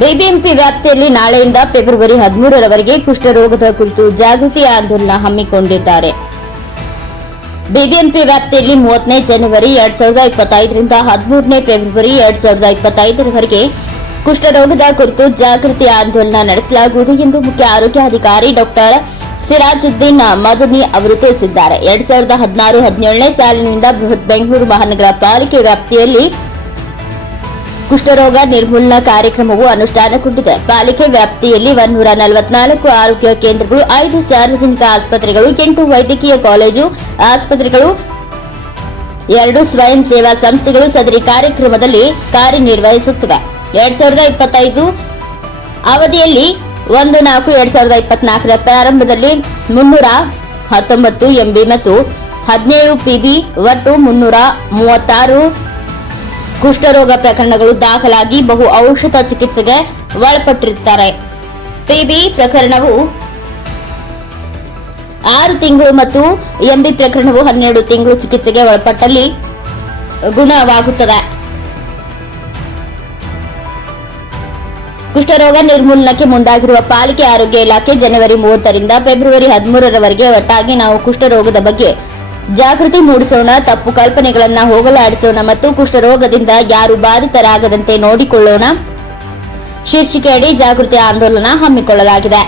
BBMP ವ್ಯಾಪ್ತಿಯಲ್ಲಿ ನಾಳೆಯಿಂದ February 13ರವರೆಗೆ ಕುಷ್ಠರೋಗದ ಕುರಿತು ಜಾಗೃತಿ ಆಂದೋಲನ ಹಮ್ಮಿಕೊಂಡಿದ್ದಾರೆ. ಬಿಬಿಎಂಪಿ ವ್ಯಾಪ್ತಿಯಲ್ಲಿ 30ನೇ ಜನವರಿ 2025ರಿಂದ 13ನೇ ಫೆಬ್ರವರಿ 2025ರವರೆಗೆ ಕುಷ್ಠರೋಗದ ಕುರಿತು ಜಾಗೃತಿ ಆಂದೋಲನ ನಡೆಸಲಾಗುವುದು ಎಂದು ಮುಖ್ಯ ಆರೋಗ್ಯಾಧಿಕಾರಿ ಡಾಕ್ಟರ್ ಸಿರಾಜುದ್ದೀನ್ ಮದನಿ ಅವರು ತಿಳಿಸಿದ್ದಾರೆ. 2016-17ನೇ ಸಾಲಿನಿಂದ ಬೃಹತ್ ಬೆಂಗಳೂರು ಮಹಾನಗರ ಪಾಲಿಕೆ ವ್ಯಾಪ್ತಿಯಲ್ಲಿ ಕುಷ್ಠರೋಗ ನಿರ್ಮೂಲನಾ ಕಾರ್ಯಕ್ರಮವು ಅನುಷ್ಠಾನಗೊಂಡಿದೆ. ಪಾಲಿಕೆ ವ್ಯಾಪ್ತಿಯಲ್ಲಿ 144 ಆರೋಗ್ಯ ಕೇಂದ್ರಗಳು, 5 ಸಾರ್ವಜನಿಕ ಆಸ್ಪತ್ರೆಗಳು, 8 ವೈದ್ಯಕೀಯ ಕಾಲೇಜು ಆಸ್ಪತ್ರೆಗಳು, 2 ಸ್ವಯಂ ಸೇವಾ ಸಂಸ್ಥೆಗಳು ಸದರಿ ಕಾರ್ಯಕ್ರಮದಲ್ಲಿ ಕಾರ್ಯನಿರ್ವಹಿಸುತ್ತಿವೆ. 2025 ಅವಧಿಯಲ್ಲಿ 1/4/2024ರ ಪ್ರಾರಂಭದಲ್ಲಿ 319 ಎಂಬಿ ಮತ್ತು 17 ಪಿಬಿ ಒಟ್ಟು 336 ಕುಷ್ಠರೋಗ ಪ್ರಕರಣಗಳು ದಾಖಲಾಗಿ ಬಹು ಔಷಧ ಚಿಕಿತ್ಸೆಗೆ ಒಳಪಟ್ಟಿರುತ್ತಾರೆ. ಪಿಬಿ ಪ್ರಕರಣವು 6 ತಿಂಗಳು ಮತ್ತು ಎಂಬಿ ಪ್ರಕರಣವು 12 ತಿಂಗಳು ಚಿಕಿತ್ಸೆಗೆ ಒಳಪಟ್ಟಲ್ಲಿ ಗುಣವಾಗುತ್ತದೆ. ಕುಷ್ಠರೋಗ ನಿರ್ಮೂಲನಕ್ಕೆ ಮುಂದಾಗಿರುವ ಪಾಲಿಕೆ ಆರೋಗ್ಯ ಇಲಾಖೆ ಜನವರಿ 30ರಿಂದ ಫೆಬ್ರವರಿ 13ರವರೆಗೆ ಒಟ್ಟಾಗಿ ನಾವು ಕುಷ್ಠರೋಗದ ಬಗ್ಗೆ ಜಾಗೃತಿ ಮೂಡಿಸೋಣ, ತಪ್ಪು ಕಲ್ಪನೆಗಳನ್ನು ಹೋಗಲಾಡಿಸೋಣ ಮತ್ತು ಕುಷ್ಠರೋಗದಿಂದ ಯಾರು ಬಾಧಿತರಾಗದಂತೆ ನೋಡಿಕೊಳ್ಳೋಣ ಶೀರ್ಷಿಕೆಯಡಿ ಜಾಗೃತಿ ಆಂದೋಲನ ಹಮ್ಮಿಕೊಳ್ಳಲಾಗಿದೆ.